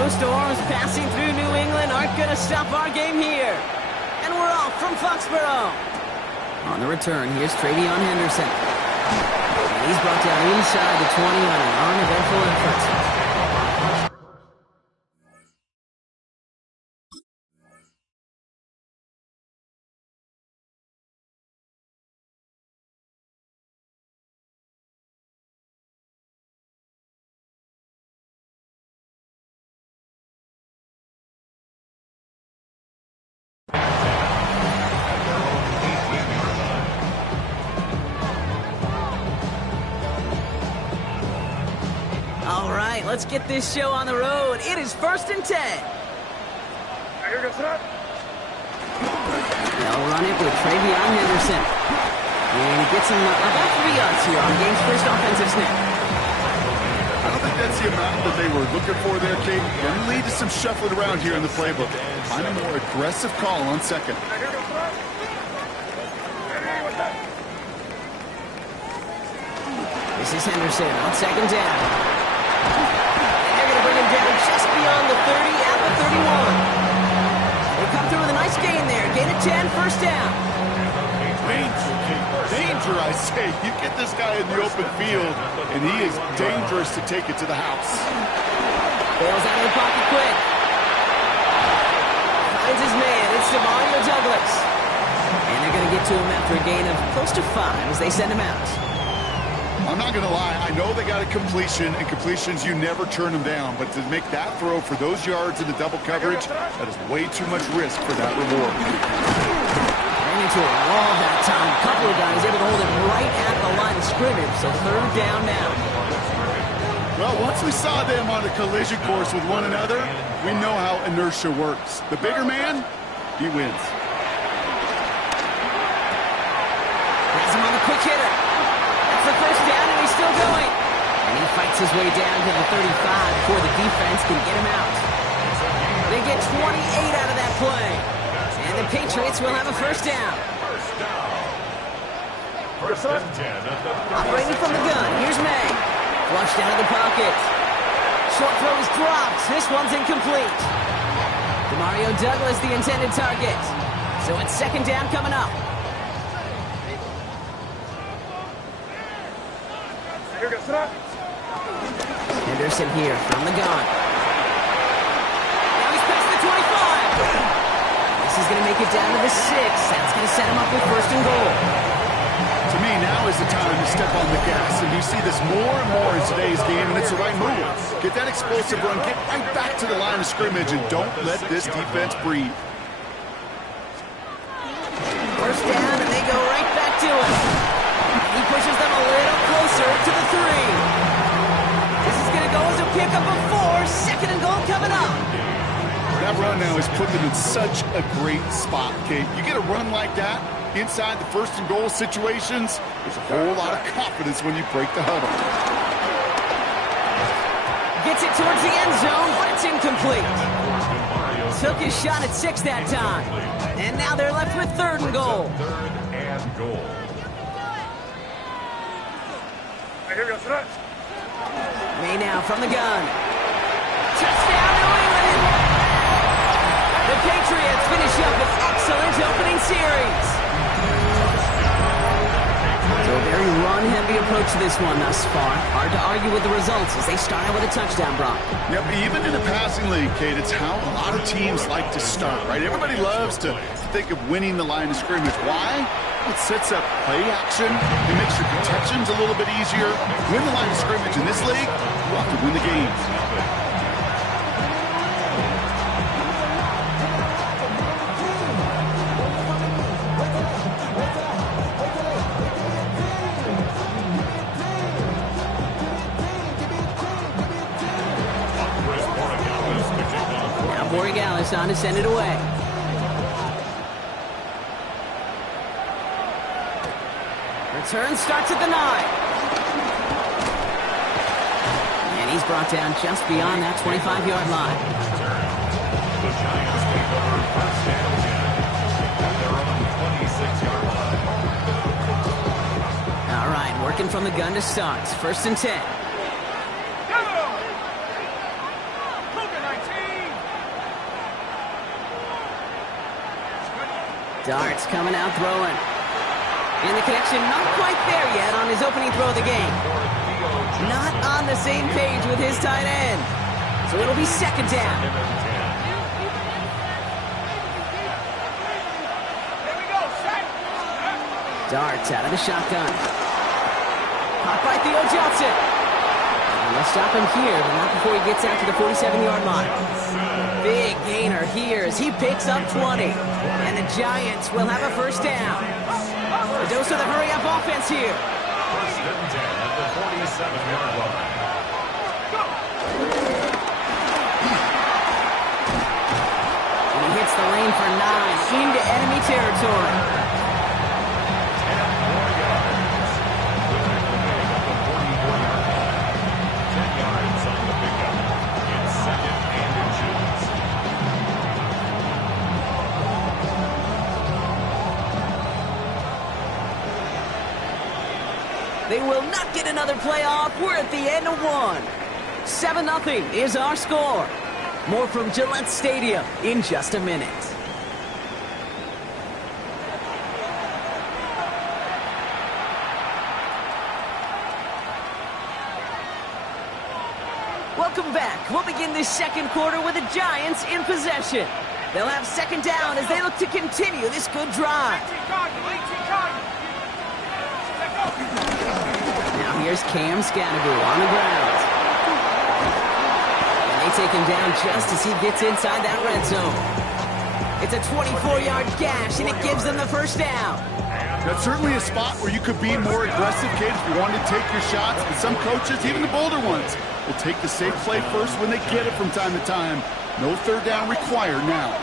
Snowstorms passing through New England aren't going to stop our game here. And we're off from Foxborough. On the return, here's Travion Henderson. And he's brought down inside the 20 on an uneventful effort. Let's get this show on the road. It is 1st and 10. They'll run it with Travion Henderson. And he gets him about 3 yards here on the game's first offensive snap. I don't think that's the amount that they were looking for there, Kate. Going to lead to some shuffling around here in the playbook. Find a more aggressive call on second. This is Henderson on second down. Bring him down just beyond the 30 at the 31. They come through with a nice gain there. Gain of 10, first down. Danger, I say. You get this guy in the open field, and he is dangerous to take it to the house. Bails out of the pocket quick. Finds his man. It's Demario Douglas. And they're going to get to him after a gain of close to 5 as they send him out. I'm not going to lie, I know they got a completion, and completions, you never turn them down. But to make that throw for those yards in the double coverage, that is way too much risk for that reward. Ran into a wall that time. A couple of guys able to hold it right at the line of scrimmage, so 3rd down now. Well, once we saw them on a collision course with one another, we know how inertia works. The bigger man, he wins. Has him on the quick hitter. The first down, and he's still going. And he fights his way down to the 35 before the defense can get him out. They get 28 out of that play. And the Patriots will have a first down. Operating from the gun, here's May. Flushed out of the pocket. Short throw is dropped. This one's incomplete. Demario Douglas, the intended target. So it's 2nd down coming up. Henderson here from the gun. Now he's past the 25. This is going to make it down to the 6. That's going to set him up with 1st and goal. To me, now is the time to step on the gas, and you see this more and more in today's game, and it's the right move. Get that explosive run, get right back to the line of scrimmage, and don't let this defense breathe. First down, and they go right back to it. He pushes them a little closer to the 3. This is going to go as a pickup of 4. 2nd and goal coming up. That run now has put them in such a great spot, Kate. You get a run like that inside the 1st and goal situations, there's a whole lot of confidence when you break the huddle. Gets it towards the end zone, but it's incomplete. Took his shot at 6 that time. And now they're left with 3rd and goal. May now from the gun. Touchdown, New England! The Patriots finish up an excellent opening series. So a very run-heavy approach to this one thus far. Hard to argue with the results as they start out with a touchdown, Brock. Yep, even in a passing league, Kate, it's how a lot of teams like to start, right? Everybody loves to think of winning the line of scrimmage. Why? It sets up play action. It makes your protections a little bit easier. Win the line of scrimmage in this league, you have to win the games. Borregales on to send it away. Return starts at the 9. And he's brought down just beyond that 25-yard line. The Giants pick up their first down again. They're on the 26-yard line. All right, working from the gun to start. 1st and 10. Cougar 19. Darts coming out throwing. And the connection not quite there yet on his opening throw of the game. Not on the same page with his tight end. So it'll be second down. Darts out of the shotgun. Caught by Theo Johnson. And they'll stop him here, but not before he gets out to the 47-yard line. Big gainer here as he picks up 20. And the Giants will have a first down. A dose of the hurry-up offense here. First and 10 at the 47-yard line. And he hits the lane for 9 into enemy territory. 10 more yards. The tackle made at the 44-yard line. 10 yards on the pickup. It's second and inches. They will not get another playoff. We're at the end of one. 7-0 is our score. More from Gillette Stadium in just a minute. Welcome back. We'll begin this second quarter with the Giants in possession. They'll have second down as they look to continue this good drive. Now here's Cam Scannaboo on the ground. And they take him down just as he gets inside that red zone. It's a 24-yard gash, and it gives them the first down. That's certainly a spot where you could be more aggressive, Cade, if you wanted to take your shots. But some coaches, even the bolder ones, will take the safe play first when they get it from time to time. No third down required now.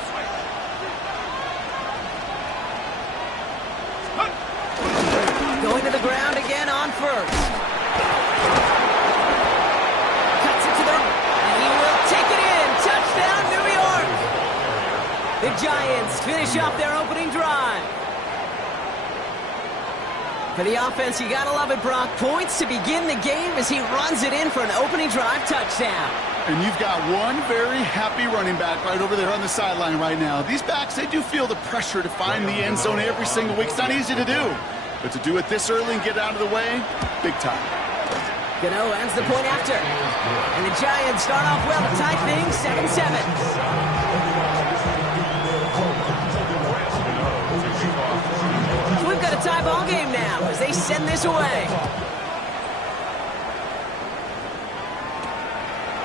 Going to the ground again on first. Cuts it to them, and he will take it in. Touchdown, New York! The Giants finish off their opening drive. For the offense, you gotta love it, Brock. Points to begin the game as he runs it in for an opening drive touchdown. And you've got one very happy running back right over there on the sideline right now. These backs, they do feel the pressure to find the end zone every single week. It's not easy to do. But to do it this early and get out of the way, big time. Gano ends the point after. And the Giants start off well to tie things 7-7. So we've got a tie ball game now as they send this away.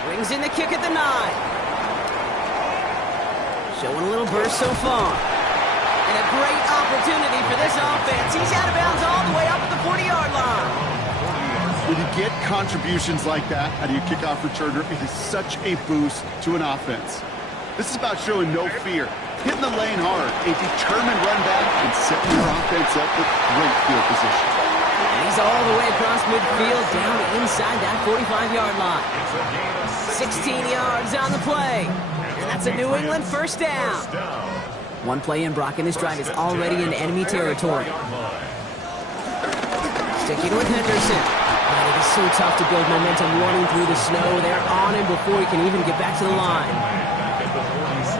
Brings in the kick at the 9. Showing a little burst so far. And a great opportunity for this offense. He's out of bounds all the way up at the 40-yard line. When you get contributions like that out of your kickoff returner, it is such a boost to an offense. This is about showing no fear, hitting the lane hard, a determined run back, and setting your offense up with great field position. And he's all the way across midfield down to inside that 45-yard line. 16 yards on the play. And that's a New England first down. One play in, Brock, and this drive is already in enemy territory. Sticking with Henderson. Man, it is so tough to build momentum running through the snow. They're on him before he can even get back to the line.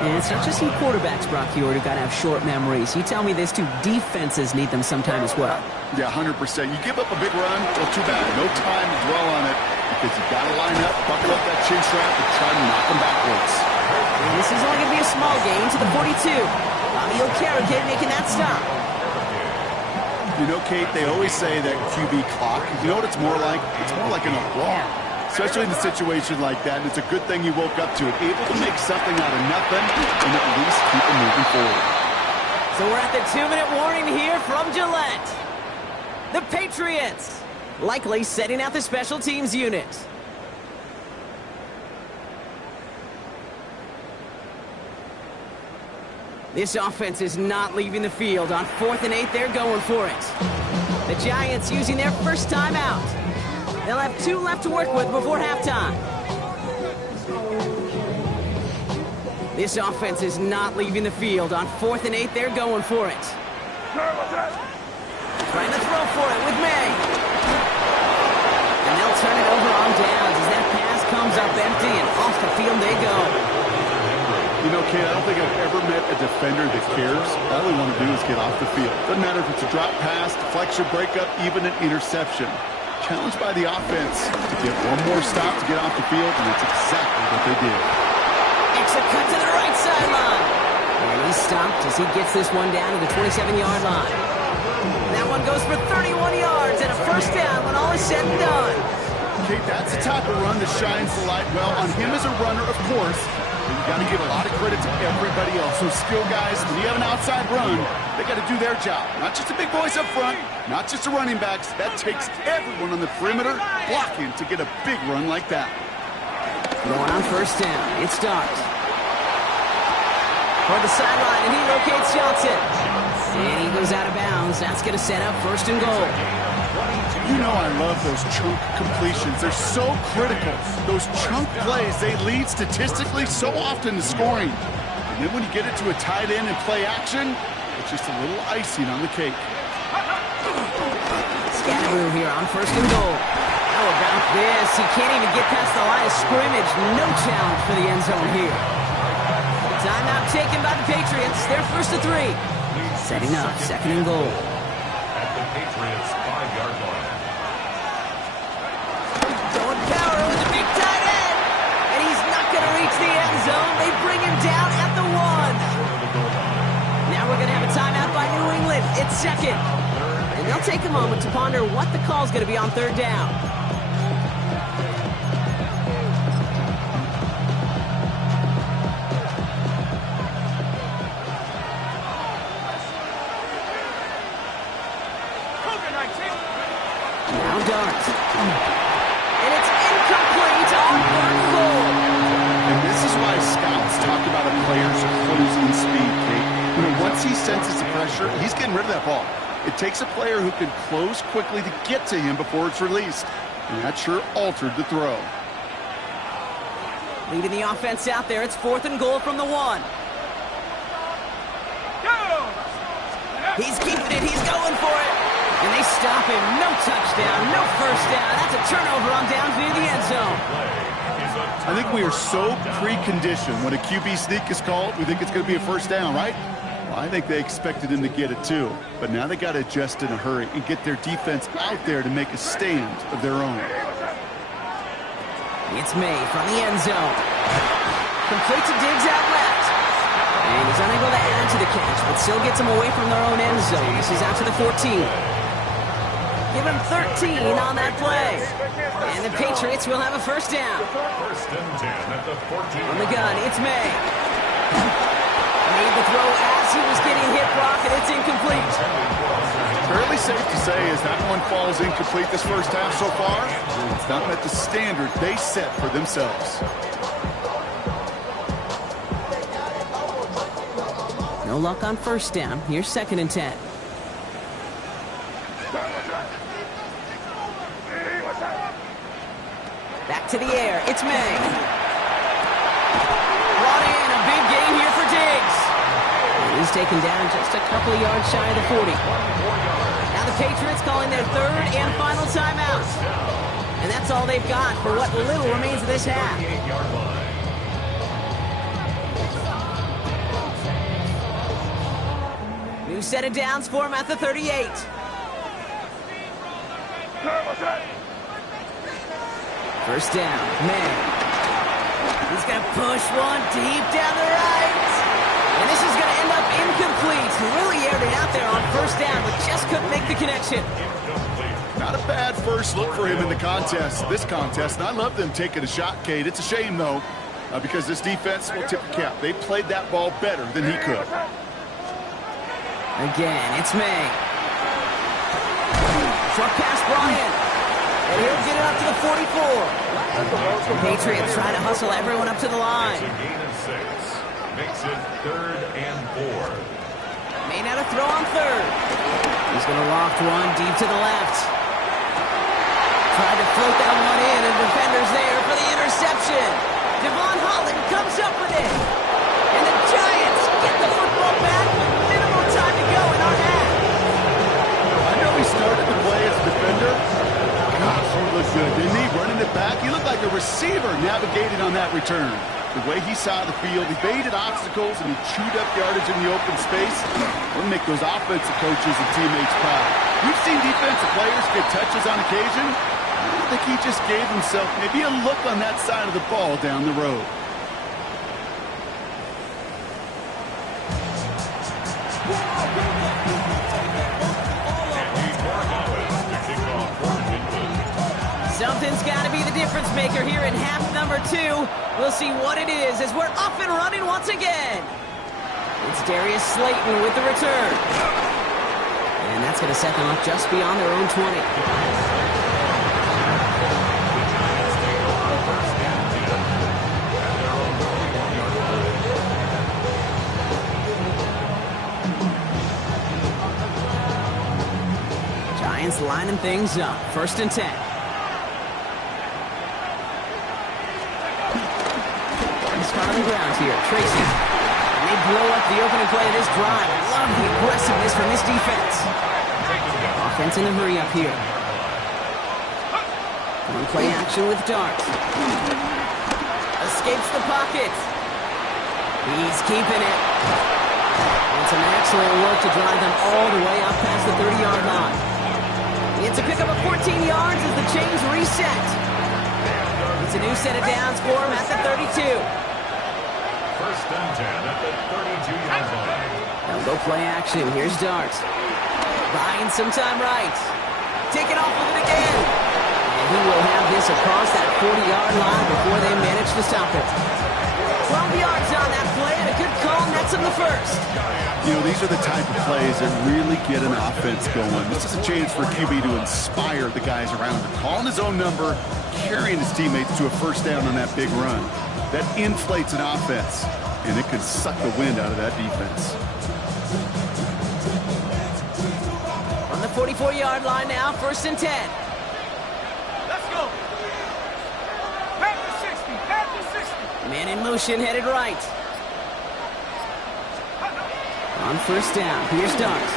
And it's not just some quarterbacks, Brock Huard, who got to have short memories. You tell me this too, defenses need them sometime as well. Yeah, 100%. You give up a big run, well, too bad. No time to dwell on it because you've got to line up, buckle up that chin strap, and try to knock them backwards. And this is only going to be a small gain to the 42. Bobby Okereke making that stop. You know, Kate, they always say that QB clock, you know what it's more like? It's more like an alarm, especially in a situation like that. And it's a good thing you woke up to it, able to make something out of nothing and at least keep it moving forward. So we're at the 2-minute warning here from Gillette. The Patriots likely setting out the special teams unit. This offense is not leaving the field. On 4th and 8, they're going for it. The Giants using their first timeout. They'll have 2 left to work with before halftime. This offense is not leaving the field. On 4th and 8, they're going for it. Trying to throw for it with May. And they'll turn it over on downs as that pass comes up empty and off the field they go. You know, Kate, I don't think I've ever met a defender that cares. All they want to do is get off the field. Doesn't matter if it's a drop pass, deflection, breakup, even an interception. Challenged by the offense to get one more stop to get off the field, and that's exactly what they did. Makes a cut to the right sideline. And he's stopped as he gets this one down to the 27-yard line. And that one goes for 31 yards and a first down when all is said and done. Kate, that's the type of run that shines the light well on him as a runner, of course. But you got to give a lot of credit to everybody else. Those skill guys, when you have an outside run, they got to do their job. Not just the big boys up front, not just the running backs. That takes everyone on the perimeter blocking to get a big run like that. Going on first down. It's Dart. For the sideline, and he locates Johnson. And he goes out of bounds. That's going to set up first and goal. You know I love those chunk completions. They're so critical. Those chunk plays, they lead statistically so often to scoring. And then when you get it to a tight end and play action, it's just a little icing on the cake. Scatteroo here on first and goal. How about this? He can't even get past the line of scrimmage. No challenge for the end zone here. Timeout taken by the Patriots. They're first to 3. Setting up second and goal. At the Patriots' 5-yard line. Going power with a big tight end. And he's not going to reach the end zone. They bring him down at the 1. Now we're going to have a timeout by New England. It's second. And they'll take a moment to ponder what the call is going to be on third down. Now Dart. And it's incomplete on third and goal. And this is why scouts talk about a player's closing speed, Kate. You know, once he senses the pressure, he's getting rid of that ball. It takes a player who can close quickly to get to him before it's released. And that sure altered the throw. Leading the offense out there. It's fourth and goal from the 1. He's keeping it. He's going for it. And they stop him. No touchdown. No first down. That's a turnover on downs near the end zone. I think we are so preconditioned when a QB sneak is called, we think it's going to be a first down, right? Well, I think they expected him to get it too. But now they got to adjust in a hurry and get their defense out there to make a stand of their own. It's May from the end zone. Complete to Diggs out left. And he's unable to add to the catch, but still gets him away from their own end zone. This is out to the 14. Give him 13 on that play. And the Patriots will have a first down. First and 10 at the 14. On the gun, it's May. Made the throw as he was getting hit, Brock, and it's incomplete. Fairly safe to say as that one falls incomplete this first half so far, it's not met the standard they set for themselves. No luck on first down. Here's second and 10. Back to the air. It's May. Brought in. A big gain here for Diggs. And he's taken down just a couple of yards shy of the 40. Now the Patriots calling their third and final timeout. And that's all they've got for what little remains of this half. New set of downs for him at the 38. First down, May. He's going to push one deep down the right. And this is going to end up incomplete. Really aired it out there on first down, but just couldn't make the connection. Not a bad first look for him in the contest, this contest. And I love them taking a shot, Kate. It's a shame, though, because this defense will tip the cap. They played that ball better than he could. Again, it's May. Short pass, Bryant. And he'll get it up to the 44. The Patriots trying to hustle everyone up to the line. It's a gain of 6. Makes it third and 4. May not a throw on third. He's going to loft one deep to the left. Tried to float that one in, and defender's there for the interception. Devon Holland comes up with it. And the Giants get the football back with minimal time to go in our half. I know he started to play as a defender. Gosh, he looked good, didn't he? Running it back. He looked like a receiver navigating on that return. The way he saw the field, he baited obstacles and he chewed up yardage in the open space. We'll make those offensive coaches and teammates proud. We've seen defensive players get touches on occasion. I think he just gave himself maybe a look on that side of the ball down the road. Something's got to be the difference maker here in half number 2. We'll see what it is as we're up and running once again. It's Darius Slayton with the return. And that's going to set them up just beyond their own 20. Giants lining things up. 1st and 10. On the ground here, Tracy. And they blow up the opening play of this drive. I love the aggressiveness from this defense. Offense in the hurry up here. One play action with Dart. Escapes the pocket. He's keeping it. And some excellent work to drive them all the way up past the 30-yard line. It's a pickup of 14 yards as the chains reset. It's a new set of downs for him at the 32. 1st and 10 at the 32-yard line. Now go play action. Here's Dart. Buying some time right. Taking off with it again. And he will have this across that 40-yard line before they manage to stop it. 12 yards on that play and a good call nets him the first. You know, these are the type of plays that really get an offense going. This is a chance for QB to inspire the guys around him. Calling his own number, carrying his teammates to a first down on that big run. That inflates an offense, and it can suck the wind out of that defense. On the 44-yard line now, 1st and 10. Let's go. Back to 60. Back to 60. Man in motion, headed right. On 1st down, here's Dart.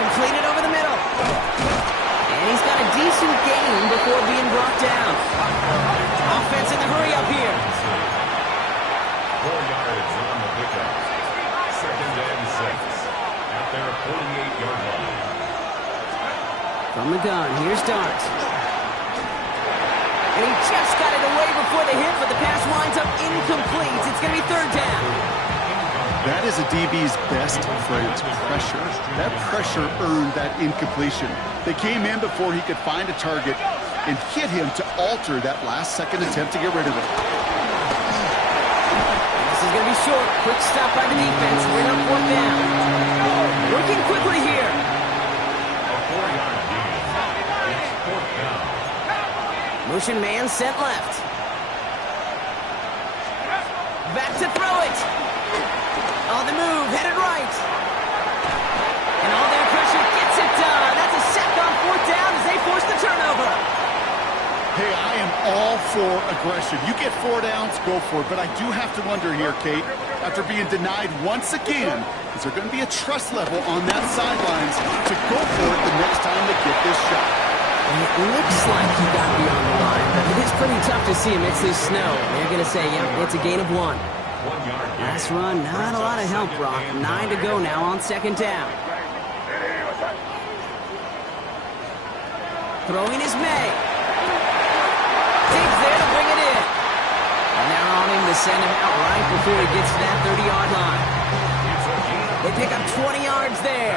Completed over the middle. And he's got a decent gain before being brought down. Offense in the hurry up here. 4 yards on the pickup. 2nd and 6 at their 48-yard line. From the gun, here's Dart. And he just got it away before the hit, but the pass winds up incomplete. It's going to be 3rd down. That is a DB's best friend, pressure. That pressure earned that incompletion. They came in before he could find a target and hit him to alter that last-second attempt to get rid of it. This is going to be short. Quick stop by the defense. Bring up 4th down. Working quickly here. A 4-yard gain. It's 4th down. Motion man sent left. Back to throw it. On the move, headed right. And all their pressure gets it done. That's a sack on 4th down as they force the turnover. Hey, I am all for aggression. You get 4 downs, go for it. But I do have to wonder here, Kate, after being denied once again, is there going to be a trust level on that sidelines to go for it the next time they get this shot? And it looks like he got beyond the line, but it is pretty tough to see amidst this snow. They're going to say, yep, it's a gain of 1. 1 yard gain. Last run, not a lot of help, Brock. 9 to go now on 2nd down. Throwing is May. Deep there to bring it in. And they're on him to send him out right before he gets to that 30-yard line. They pick up 20 yards there.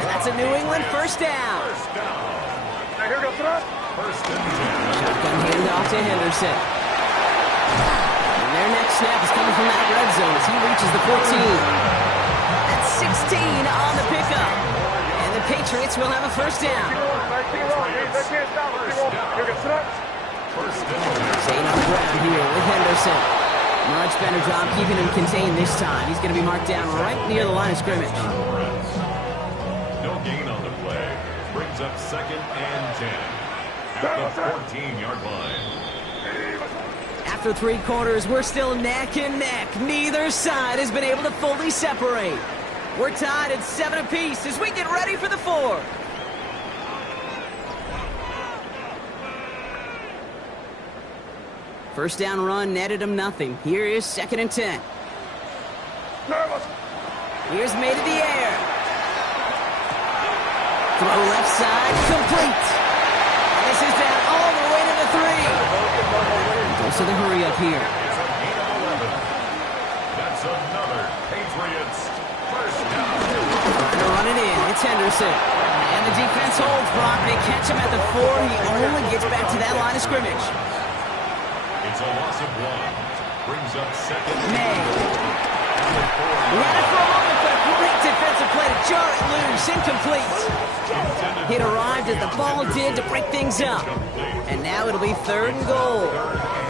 And that's a New England 1st down. Shotgun handoff to Henderson. And their next snap is coming from that red zone as he reaches the 14. That's 16 on the pickup. And the Patriots will have a 1st down. Staying on the ground here with Henderson. Much better job keeping him contained this time. He's going to be marked down right near the line of scrimmage. No gain on the play. Brings up 2nd and 10 at the 14-yard line. After 3 quarters, we're still neck and neck. Neither side has been able to fully separate. We're tied at 7 apiece as we get ready for the 4th. First down run netted him nothing. Here is 2nd and 10. Here's made to the air. Throw left side, complete. And this is down all the way to the 3. Goes to the hurry up here. It's a gain of 11. That's another Patriots first down. Trying to run it in. It's Henderson. And the defense holds Brock. They catch him at the 4. He only gets back to that line of scrimmage. It's a loss of 1. Brings up 2nd. May. He had it for a moment, but a great defensive play to jar it loose. Incomplete. It arrived as the ball did to break things up. And now it'll be 3rd and goal.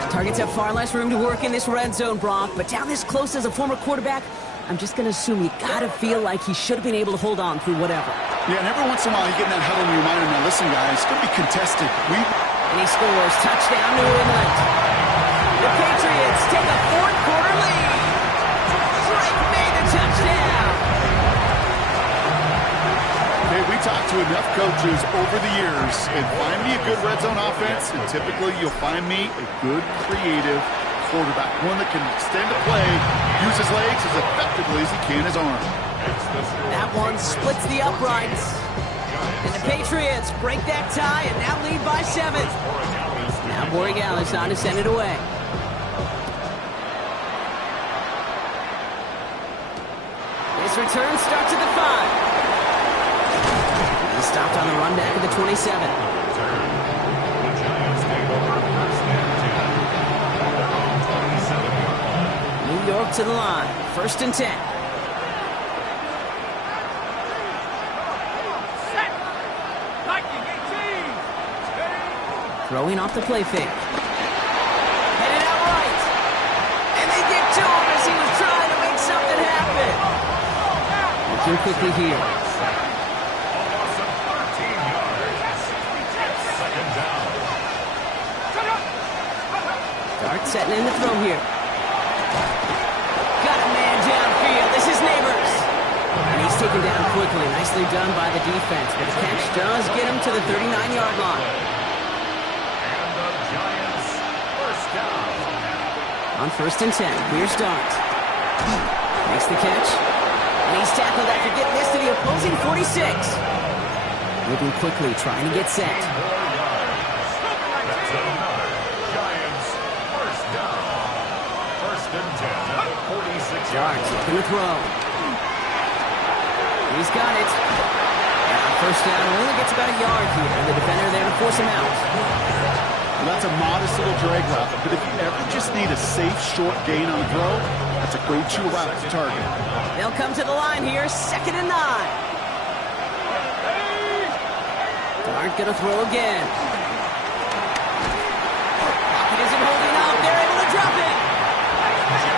Targets have far less room to work in this red zone, Brock. But down this close as a former quarterback, I'm just going to assume you got to feel like he should have been able to hold on through whatever. Yeah, and every once in a while you get in that huddle and you remind him, now listen, guys, it's going to be contested. And he scores. Touchdown, New England. The Patriots take a 4th quarter lead. Drake made the touchdown. Hey, we talked to enough coaches over the years, and find me a good red zone offense, and typically you'll find me a good, creative quarterback. One that can extend a play, use his legs as effectively as he can his arm. That one splits the uprights. And the Patriots break that tie and now lead by 7. Now Borregales on to send it away. This return starts at the 5. He stopped on the run back at the 27. The Giants take over first and 10. New York to the line. 1st and 10. Throwing off the play fake. Headed out right. And they get to him as he was trying to make something happen. Looking quickly here. A loss of 13 yards. Second down. Dart setting in the throw here. Got a man downfield. This is Neighbors. And he's taken down quickly. Nicely done by the defense. But the catch does get him to the 39-yard line. On 1st and 10, here's Dart. Makes the catch. And he's tackled after getting this to the opposing 46. Moving quickly, trying to get set. That's another Giants first down. 1st and 10 at the 46. Dart looking to throw. He's got it. And on 1st down, only gets about a yard here. And the defender there to force him out. Well, that's a modest little drag route, but if you ever just need a safe, short gain on a throw, that's a go-to route to target. They'll come to the line here, 2nd and 9. Dart gonna throw again. Pocket isn't holding up. They're able to drop it.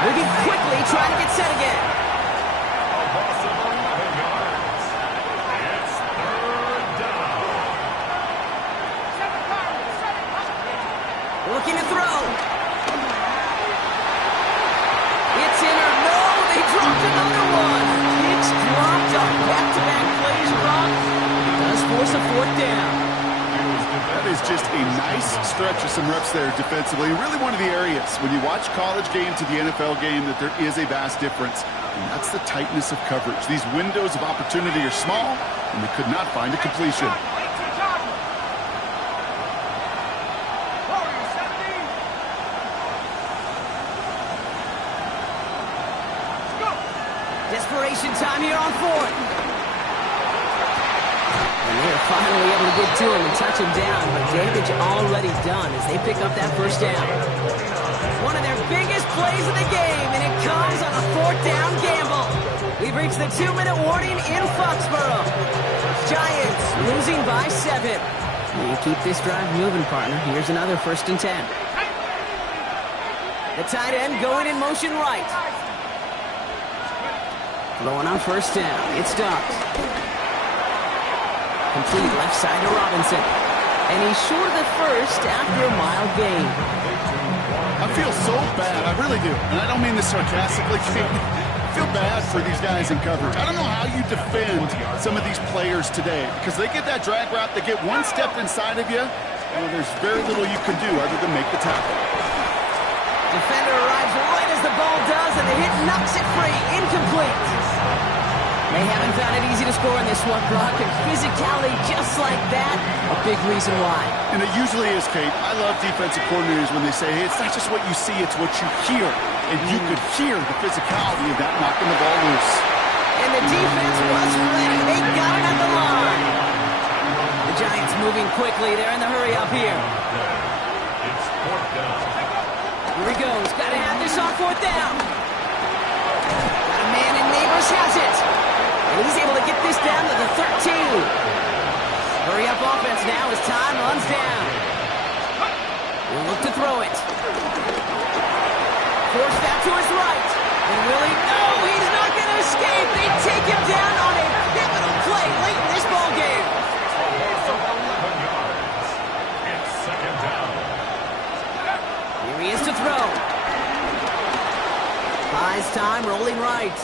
Moving quickly, trying to get set again. A loss of 11 yards. It's 3rd down. Looking to throw. It's in or no, they dropped another one. It's dropped on back-to-back plays, Brock. He does force a 4th down. That is just a nice stretch of some reps there defensively. Really one of the areas, when you watch college game to the NFL game, that there is a vast difference. And that's the tightness of coverage. These windows of opportunity are small, and they could not find a completion. Desperation time here on 4th. And they're finally able to get to him and touch him down. But damage already done as they pick up that 1st down. One of their biggest plays of the game, and it comes on a 4th down gamble. We've reached the 2-minute warning in Foxborough. Giants losing by 7. You keep this drive moving, partner. Here's another 1st and 10. The tight end going in motion right. Throwing on 1st down. It's Dart. Complete left side to Robinson. And he's short of the 1st after a mild gain. I feel so bad. I really do. And I don't mean this sarcastically. I feel bad for these guys in coverage. I don't know how you defend some of these players today because they get that drag route, they get one step inside of you, and there's very little you can do other than make the tackle. Defender arrives right as the ball does, and the hit knocks it free. Incomplete. They haven't found it easy to score in this one, Brock, and physicality just like that, a big reason why. And it usually is, Kate. I love defensive coordinators when they say, hey, it's not just what you see, it's what you hear. And you could hear the physicality of that knocking the ball loose. And the defense was ready. They got it at the line. The Giants moving quickly. They're in the hurry up here. It's fourth down. Here he goes. Got to have this on fourth down. Got a man, and Neighbors has it. And he's able to get this down to the 13. Hurry up offense now as time runs down. We'll look to throw it. Forced out to his right. And Willie, no, he's not going to escape. They take him down on a pivotal play late in this ball game. 11 yards. It's second down. Here he is to throw. Buys time, rolling right.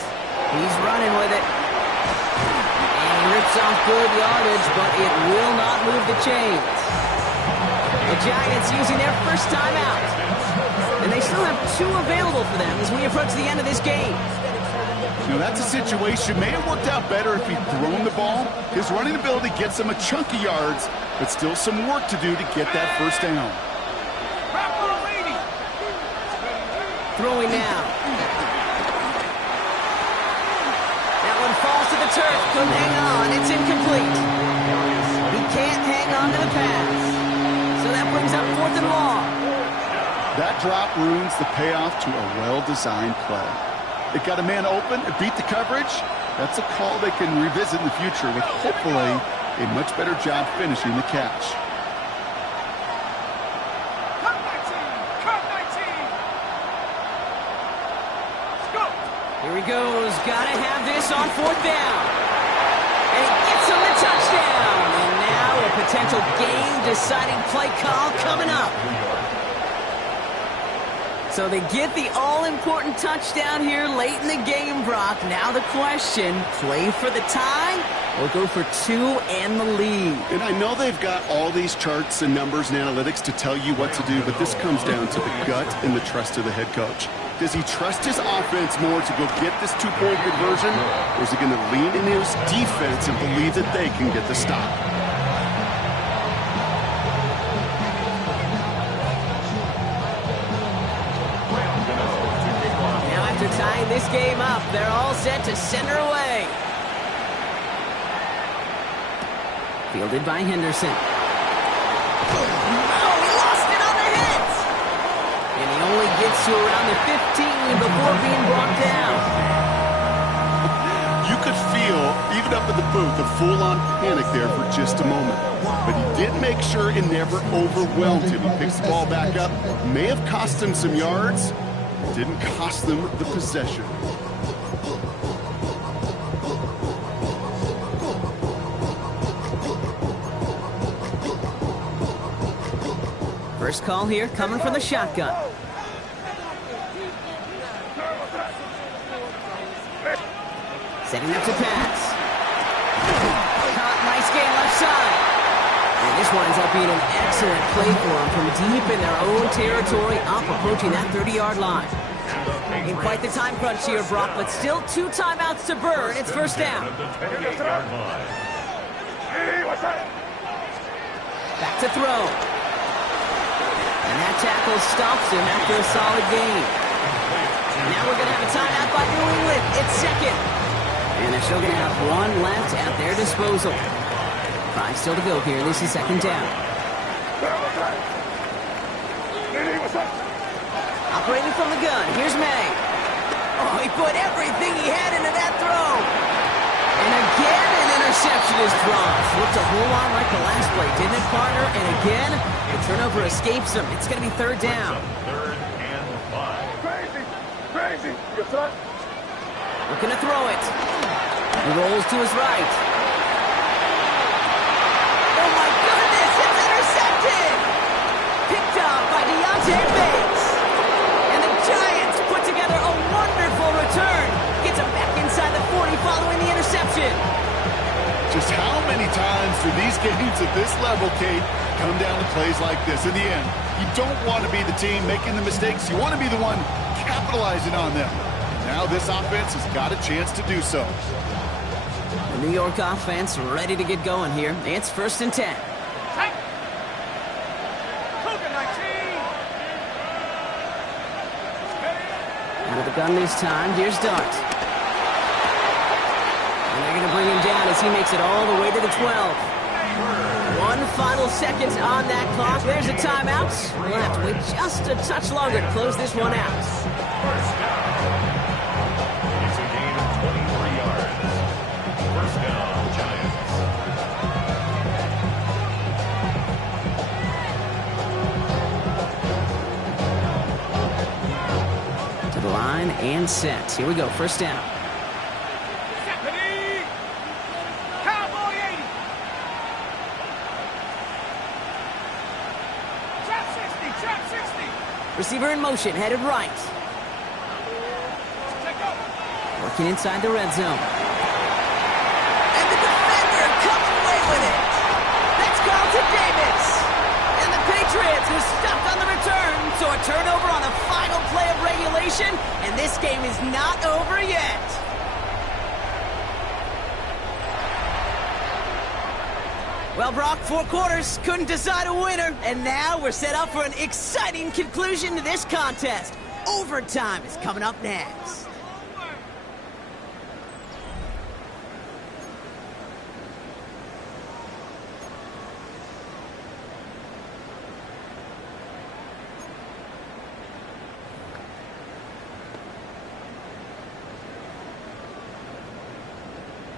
He's running with it. And he rips off good yardage, but it will not move the chains. The Giants using their first timeout. And they still have 2 available for them as we approach the end of this game. You know, that's a situation. May have worked out better if he'd thrown the ball. His running ability gets him a chunk of yards, but still some work to do to get that first down. Throwing now. That one falls to the turf. Couldn't hang on. It's incomplete. He can't hang on to the pass. So that brings up 4th and long. That drop ruins the payoff to a well-designed play. It got a man open, it beat the coverage. That's a call they can revisit in the future with hopefully a much better job finishing the catch. Cut 19! Cut 19! Let's go! Here he goes. Gotta have this on 4th down. And he gets him the touchdown. And now a potential game-deciding play call coming up. So they get the all-important touchdown here late in the game, Brock. Now the question, play for the tie or go for 2 and the lead? And I know they've got all these charts and numbers and analytics to tell you what to do, but this comes down to the gut and the trust of the head coach. Does he trust his offense more to go get this 2-point conversion, or is he going to lean into his defense and believe that they can get the stop? Tying this game up, they're all set to center away. Fielded by Henderson. Oh, he lost it on the hit! And he only gets to around the 15 before being brought down. You could feel, even up in the booth, a full-on panic there for just a moment. But he did make sure it never overwhelmed him. He picks the ball back up. May have cost him some yards. Didn't cost them the possession. First call here coming from the shotgun. Setting up to pass. Caught, nice game left side. And this winds up being an excellent play for them from deep in their own territory, up approaching that 30-yard line. In quite the time crunch here, Brock, but still 2 timeouts to burn. It's first down. Back to throw. And that tackle stops him after a solid gain. Now we're going to have a timeout by New England. It's second. And they're still going to have 1 left at their disposal. 5 still to go here. This is second down. Operating from the gun. Here's May. Oh, he put everything he had into that throw. And again, an interception is dropped. Looked a whole lot like the last play, didn't it, partner? And again, the turnover escapes him. It's going to be third down. Third and 5. Crazy! You son! Looking to throw it. He rolls to his right. Oh, my goodness, it's intercepted! Picked up by Deontay Bates. And the Giants put together a wonderful return. Gets him back inside the 40 following the interception. Just how many times So these games at this level, Kate, come down to plays like this. In the end, you don't want to be the team making the mistakes. You want to be the one capitalizing on them. Now this offense has got a chance to do so. The New York offense ready to get going here. It's 1st and 10. Cougar 19. Out of the gun this time, here's Dart. And they're going to bring him down as he makes it all the way to the 12. One final second on that clock. There's a timeout. We'll have to wait just a touch longer to close this one out. First down. It's a gain of 23 yards. First down, Giants. To the line and set. Here we go, 1st down. Stephanie. Cowboy 80. Trap 60. Trap 60. Receiver in motion, headed right. Take over. Working inside the red zone. And the defender comes away with it. That's Carlton Davis. And the Patriots are stuck on the return. So a turnover on the final play of regulation. And this game is not over yet. Well, Brock, 4 quarters couldn't decide a winner. And now we're set up for an exciting conclusion to this contest. Overtime is coming up next.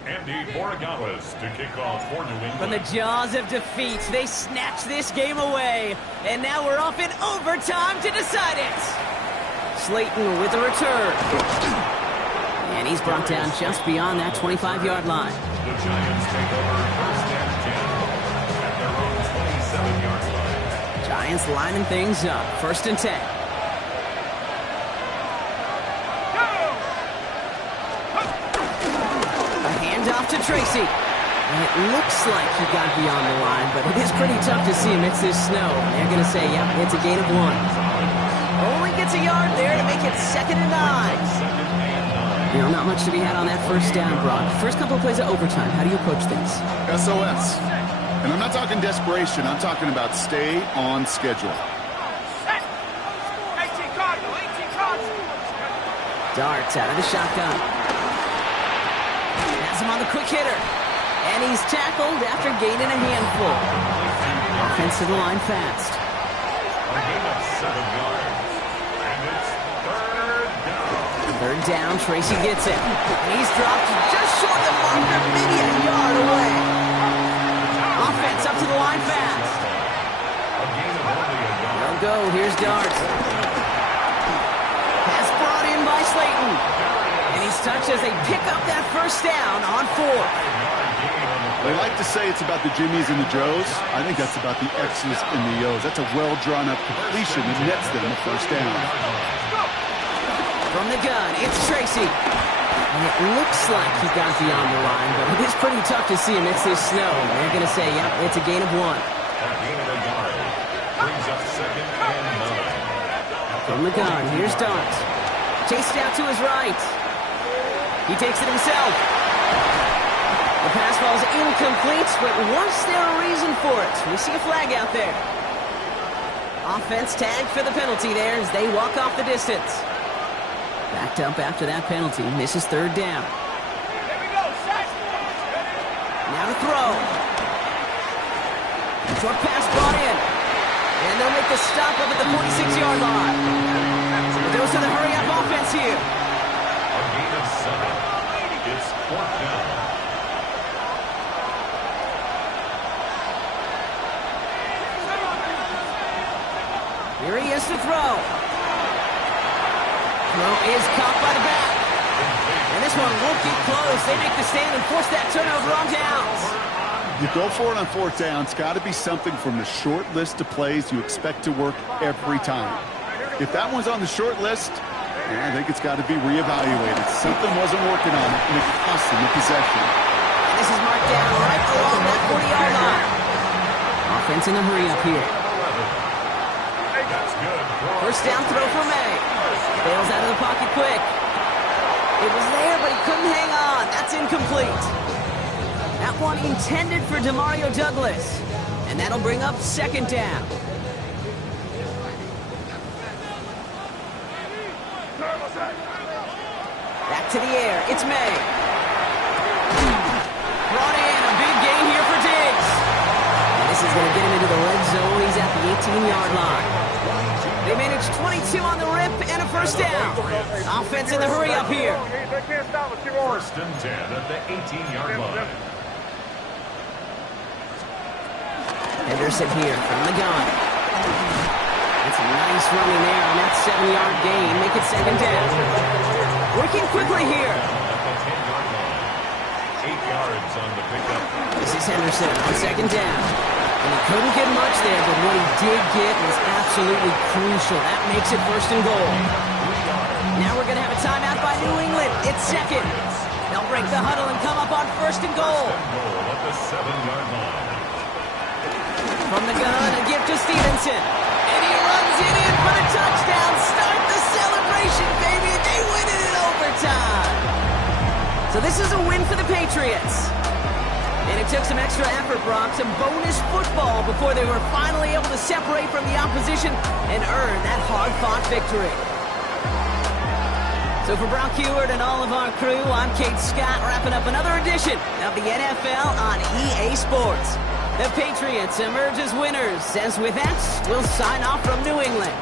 Andy Borregales to kick off for New England. From the jaws of defeat, they snatched this game away. And now we're off in overtime to decide it. Slayton with the return. And he's brought down just beyond that 25-yard line. The Giants take over 1st and 10 at their own 27-yard line. Giants lining things up. 1st and 10. A handoff to Tracy. And it looks like he got beyond the line, but it is pretty tough to see amidst this snow. They're going to say, yep, it's a gain of 1. Only gets a yard there to make it 2nd and 9. You know, not much to be had on that 1st down, Brock. First couple of plays of overtime, how do you approach things? SOS. And I'm not talking desperation. I'm talking about stay on schedule. Set. 18 Cardinal. 18 Cardinal. Darts out of the shotgun. Has him on the quick hitter. And he's tackled after gaining a handful. Offense to the line fast. A gain of 7 yards. And it's 3rd down. 3rd down, Tracy gets it. And he's dropped just short of the marker, maybe a yard away. Offense up to the line fast. A gain of only a yard. They'll go, here's Dart. Pass brought in by Slayton. And he's touched as they pick up that 1st down on 4th. They like to say it's about the Jimmies and the Joes. I think that's about the X's and the O's. That's a well-drawn-up completion that nets them the 1st down. From the gun, it's Tracy. And it looks like he got beyond the line, but it is pretty tough to see amidst this snow. They're going to say, yep, it's a gain of 1. A gain of a yard. Brings up 2nd and 9. From the gun, here's Dart. Chased out to his right. He takes it himself. The pass ball's incomplete, but was there a reason for it? We see a flag out there. Offense tagged for the penalty there as they walk off the distance. Backed up after that penalty, misses 3rd down. Here we go. Set. Now to throw. Short pass brought in. And they'll make the stop up at the 46-yard line. It goes to the hurry-up offense here. A gain of 7. It's 4th down. Here he is to throw. Throw is caught by the back. And this one won't get close. They make the stand and force that turnover on downs. You go for it on 4th down. It's got to be something from the short list of plays you expect to work every time. If that one's on the short list, I think it's got to be reevaluated. Something wasn't working on it, and it cost them the possession. And This is marked down right along that 40-yard line. Offense in a hurry up here. That's good. First down throw for May. Bails out of the pocket quick. It was there, but he couldn't hang on. That's incomplete. That one intended for Demario Douglas. And that'll bring up second down. Back to the air. It's May. Brought in. A big gain here for Diggs. And this is going to get him into the red zone. He's at the 18-yard line. They managed 22 on the rip and a first down. Offense in the hurry up here. They can't stop us. Keep on. First and 10 at the 18-yard line. Henderson here from the gun. That's a nice running there on that 7-yard gain. Make it second down. Working quickly here. At the 10-yard line. 8 yards on the pickup. This is Henderson on second down. And he couldn't get much there, but what he did get was absolutely crucial. That makes it first and goal. Now we're going to have a timeout by New England. It's second. They'll break the huddle and come up on first and goal. Goal at the 7-yard line. From the gun, a gift to Stevenson. And he runs it in for the touchdown. Start the celebration, baby. They win it in overtime. So this is a win for the Patriots. And it took some extra effort, Brock, some bonus football before they were finally able to separate from the opposition and earn that hard-fought victory. So for Brock Huard and all of our crew, I'm Kate Scott, wrapping up another edition of the NFL on EA Sports. The Patriots emerge as winners, as with that, we'll sign off from New England.